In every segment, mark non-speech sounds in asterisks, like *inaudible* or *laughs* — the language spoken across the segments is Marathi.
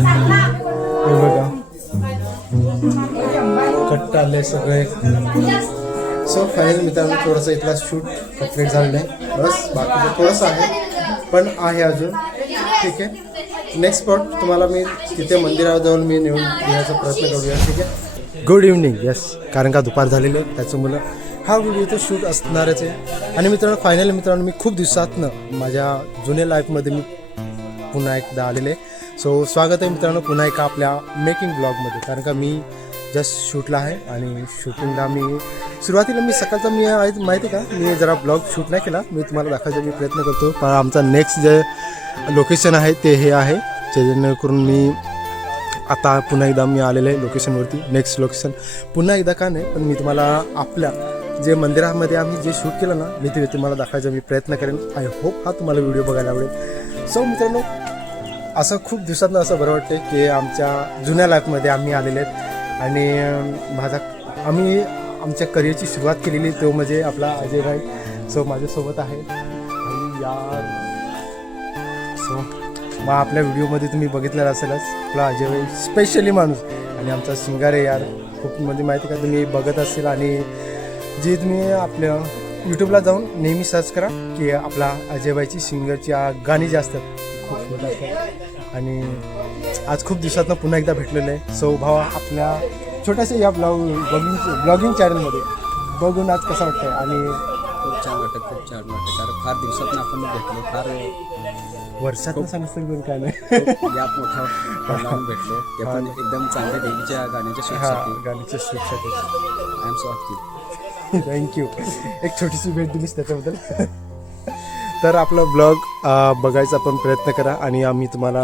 हे बघा. कट्ट आले सगळे. सो फायनल मित्रांनो थोडंसं इथला शूट कंप्लीट झालेलं आहे बस बाकीचं थोडंसं आहे. पण आहे अजून. ठीक आहे. नेक्स्ट स्पॉट तुम्हाला मी तिथे मंदिराजवळ मी नेऊन देण्याचा प्रयत्न करूया. ठीक आहे? गुड इव्हनिंग येस कारण का दुपार झालेली आहे त्याच्यामुळं हा व्हिडिओ इथं शूट असणारच आहे. आणि मित्रांनो फायनली मित्रांनो मी खूप दिवसातनं माझ्या जुन्या लाईफमध्ये मी पुन्हा एकदा आलेले आहे. सो स्वागत आहे मित्रांनो पुन्हा एका आपल्या मेकिंग ब्लॉगमध्ये कारण का मी जस्ट शूटला आहे आणि शूटिंगला मी सुरुवातीला मी सकाळचा मी माहिती आहे का? मी जरा ब्लॉग शूट नाही केला. मी तुम्हाला दाखवायचा मी प्रयत्न करतो. पण आमचा नेक्स्ट जे लोकेशन आहे ते हे आहे. जेणेकरून मी आता पुन्हा एकदा मी आलेलो आहे लोकेशनवरती नेक्स्ट लोकेशन पुन्हा एकदा का नाही पण मी तुम्हाला आपल्या जे मंदिरामध्ये आम्ही जे शूट केलं ना मी ते तुम्हाला दाखवायचा मी प्रयत्न करेन. आय होप हा तुम्हाला व्हिडिओ बघायला आवडेल. सो मित्रांनो असं खूप दिवसातनं असं बरं वाटतं की आमच्या जुन्या लाईफमध्ये आम्ही आलेले आहेत. आणि माझा आम्ही आमच्या करिअरची सुरुवात केलेली तो म्हणजे आपला अजय भाई. सो माझ्यासोबत आहे आणि यार सो मग आपल्या व्हिडिओमध्ये तुम्ही बघितलेलं असेलच आपला अजय भाई स्पेशली माणूस. आणि आमचा सिंगर आहे यार. खूप म्हणजे माहिती का तुम्ही बघत असेल आणि जे तुम्ही आपल्या यूट्यूबला जाऊन नेहमी सर्च करा की आपला अजयबाईची सिंगरची गाणी जे असतात खूप सुंदर असतात आणि आज खूप दिवसातनं पुन्हा एकदा भेटलेलं आहे. सो भावा आपल्या छोट्याशा या ब्लॉग ब्लॉगिंग ब्लॉगिंग चॅनलमध्ये बघून आज कसं वाटतंय? आणि खूप छान वाटतं खूप छान वाटतं. कारण फार दिवसात आपण भेटलो फार वर्षात सांगितलं पण काय नाही. या मोठ्या पडल्यावर भेटलो. ते पण एकदम चांगल्या देवीच्या गाण्याच्या शूटसाठी गाण्याच्या शूटसाठी I am so thank you एक छोटीशी भेट दिलीस त्याच्याबद्दल. तर आपला ब्लॉग बघायचा आपण प्रयत्न करा आणि आम्ही तुम्हाला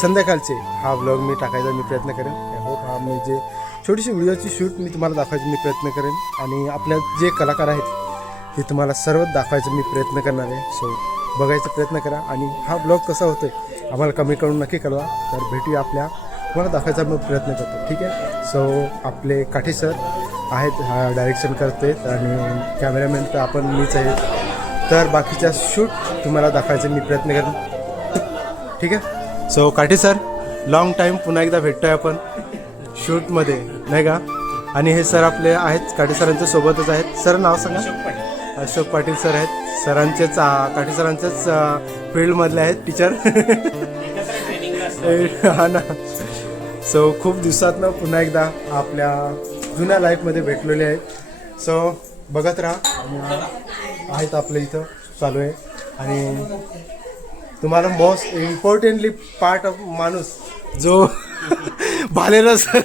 संध्याकाळचे हा ब्लॉग मी टाकायचा मी प्रयत्न करेन. आय होप हा मी जे छोटीशी व्हिडिओची शूट मी तुम्हाला दाखवायचा मी प्रयत्न करेन. आणि आपल्या जे कलाकार आहेत ते तुम्हाला सर्व दाखवायचा मी प्रयत्न करणार आहे. सो बघायचा प्रयत्न करा आणि हा ब्लॉग कसा होतो आहे आम्हाला कमी करून नक्की कळवा. तर भेटूया आपल्या तुम्हाला दाखवायचा मी प्रयत्न करतो. ठीक आहे? सो आपले काठी सर आहेत हा डायरेक्शन करते. आणि कॅमेरामॅन तर आपण मीच आहे. तर बाकीच्या शूट तुम्हाला दाखवायचा मी प्रयत्न करेन. ठीक आहे? सो काठी सर लॉंग टाईम पुन्हा एकदा भेटतोय आपण शूटमध्ये नाही का? आणि हे सर आपले आहेत काठी सरांच्या सोबतच आहेत. सर नाव सांगा. अशोक पाटील. सर आहेत. सरांचेच काठी सरांचेच फील्डमधले आहेत टीचर *laughs* हा ना. सो खूप दिवसातनं पुन्हा एकदा आपल्या जुन्या लाईफमध्ये भेटलेले आहेत सो बघत राहा. आहेत आपल्या इथं चालू आहे. आणि तुम्हाला मोस्ट इम्पॉर्टंटली पार्ट ऑफ माणूस जो *laughs* भालेला सर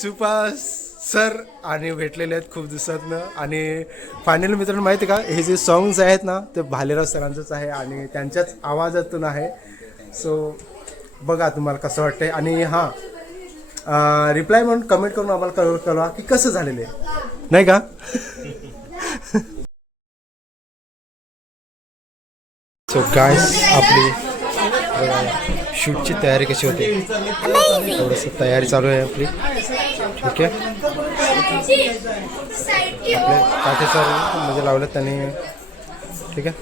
सुपास सर आणि भेटलेले आहेत खूप दिवसातनं. आणि फायनल मित्रांनो माहिती आहे का? हे जे सॉंग्स आहेत ना ते भालेराव सरांचंच आहे आणि त्यांच्याच आवाजातून आहे. सो बघा तुम्हाला कसं वाटतंय. आणि हां रिप्लाय म्हणून कमेंट करून आम्हाला कळव कळवा की कसं झालेलं आहे. नाही का? *laughs* सो गायस आपली शूटची तयारी कशी होते? थोडंसं तयारी चालू आहे आपली. ठीक आहे. आपले काठे सर म्हणजे लावलेत त्यांनी. ठीक आहे.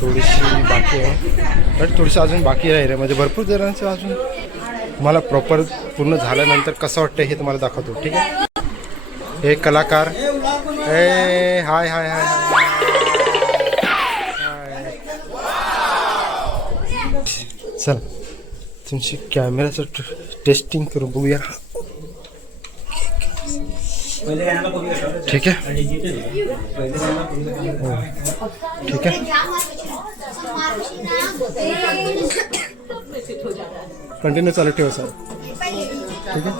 थोडीशी बाकी आहे. बट थोडीशी अजून बाकी आहे रे. म्हणजे भरपूर जणांचं अजून. तुम्हाला प्रॉपर पूर्ण झाल्यानंतर कसं वाटतं हे तुम्हाला दाखवतो. ठीक आहे. हे कलाकार. ए हाय हाय हाय चल तुमची कॅमेराचं टेस्टिंग करून बघूया ठीक आहे हो. ठीक आहे कंटिन्यू चालू ठेवा सर। ठीक आहे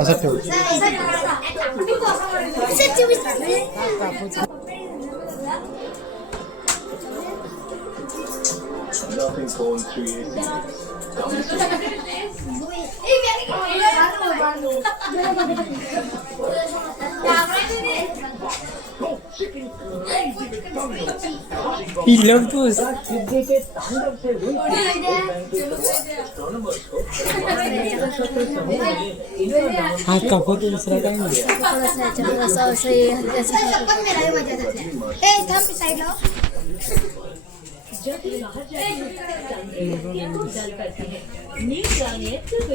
असं ठेव हात कापतो दुसरा काय नाही असं असं पण मेरा मजा ए थांब साईडला जब भी बाहर जाते हैं टंगे को डल करती है new Garnier super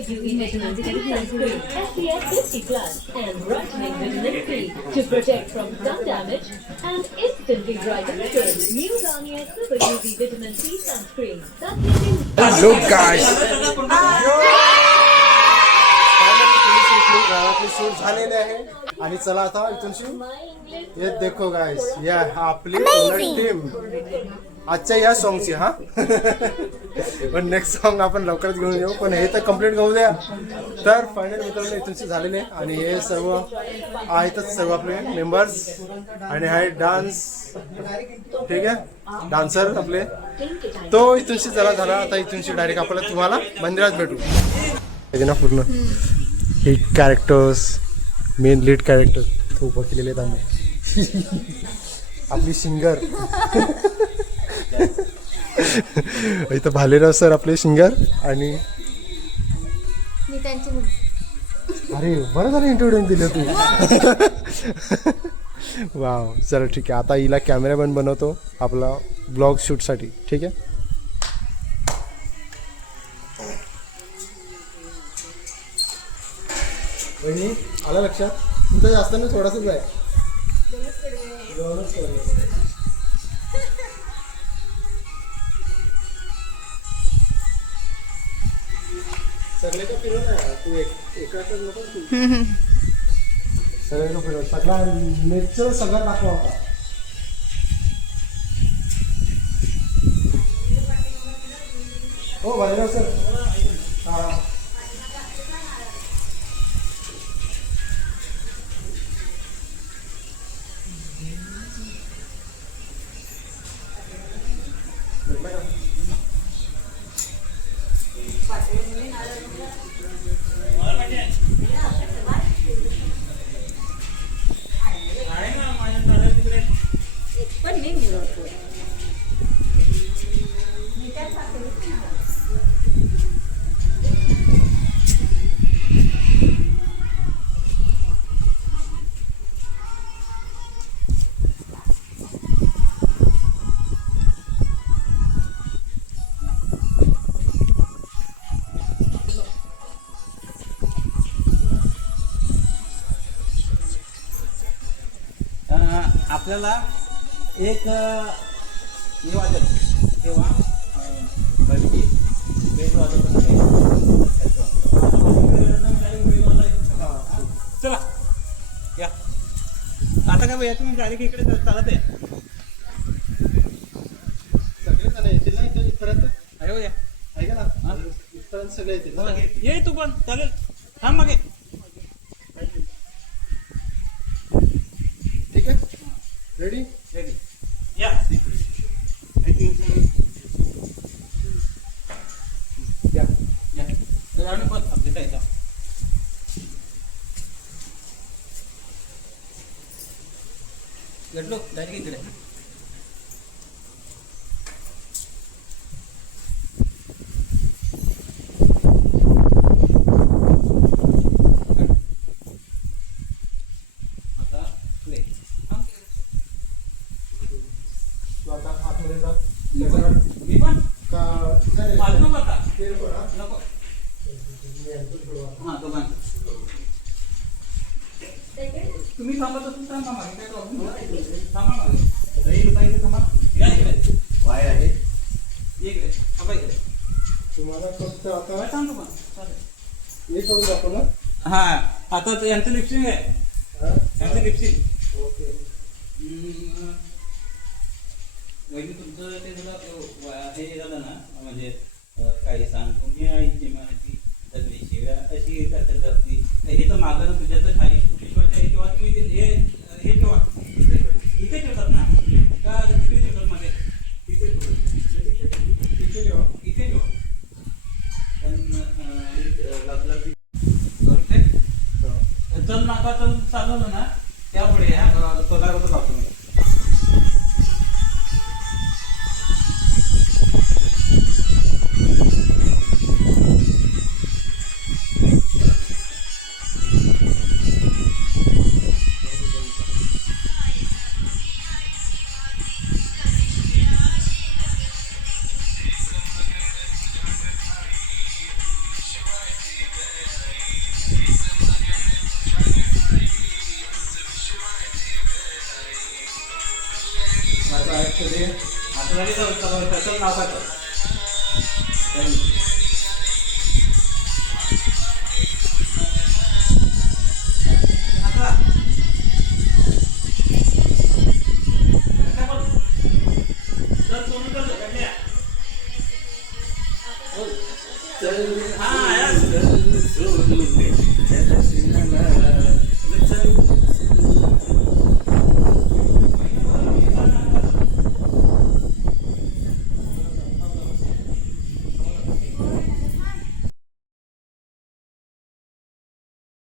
UV vitamin C sunscreen SPF 50 plus and brightening vitamin C to protect from sun damage and instantly brighten skin. New Garnier Super UV Vitamin C Sunscreen. That's look guys गावातली शूट झालेले आहे आणि चला आता इथून शूट ये देखो गाइस या आपली टीम आजच्या या सॉंगची हा? पण नेक्स्ट सॉन्ग आपण लवकरच घेऊन येऊ. पण हे तर कंप्लीट घेऊ द्या. तर फायनल मित्रांनो इथूनचे झालेले. आणि हे सर्व आहेतच सर्व आपले मेंबर्स आणि हा डान्स ठीक आहे? डान्सर आपले. तो इथूनशी जरा झाला. आता इथूनशी डायरेक्ट आपल्याला तुम्हाला मंदिरात भेटू. ना पूर्ण. हे कॅरेक्टर्स मेन लीड कॅरेक्टर उभं केलेले आहेत आम्ही. आपली सिंगर इथं भालेराव सर आपले सिंगर आणि मी त्यांची मुलगी. अरे बरं झालं इंट्रोडक्शन दिलं तू. वाव चला ठीक आहे. आता हिला कॅमेरामॅन बनवतो आपला ब्लॉग शूटसाठी ठीक आहे? आलं लक्षात? तुमचं जास्त नाही थोडासाच आहे. दोनच कडे. सगळे सगळे सगळा नेचर सगळा दाखवा होता हो भाई सर. हा. आपल्याला एक हे वाजत तेव्हा असते. चला. या. आता काय भैया तुम्ही डायरेक्ट इकडे चल- चालत आहे. सगळे जण येतील ना? इथं इथपर्यंत अरे हो. या ऐका ना? इथपर्यंत सगळे येतील. ये तू पण चालेल. थांब मागे ठीक आहे रेडी रेडी या या या तर आम्ही पण आपल्या साईडला गडलो डायरेक्ट इकडे आता प्ले थांब. तू आता आतमध्ये जा त्याच्यावर मी पण का नाही, माझं नको आता ते नको ना? नको मी आणतो थोडं. हां दोघांचं तुम्ही थांबत मागे काय प्रॉब्लेम थांबा मागे. दही दुकान इथे थांबा. या इकडे. वाय आहे. ये इकडे. थांबा इकडे. तुम्हाला फक्त आता काय सांगतो पण चालेल. हे करून हा आता ते यांचं लिपसिंग आहे. हा? यांचं लिपसिंग करतात जास्ती हे तर तुझ्या तर तुम्ही हे हे ठेवा. इथे ठेवतात ना? का तिकडे ठेवतात ठेवतात. इथे ठेवा. इथे ठेवा. पण करते चल नाका चल चालवलं ना त्यापुढे हा पगार होतं ಆಗ್ತದೆ ಅದರಲ್ಲಿ ಸ್ವಲ್ಪ ಪೆಟ್ರೋಲ್ ನಾವು Ah, yes.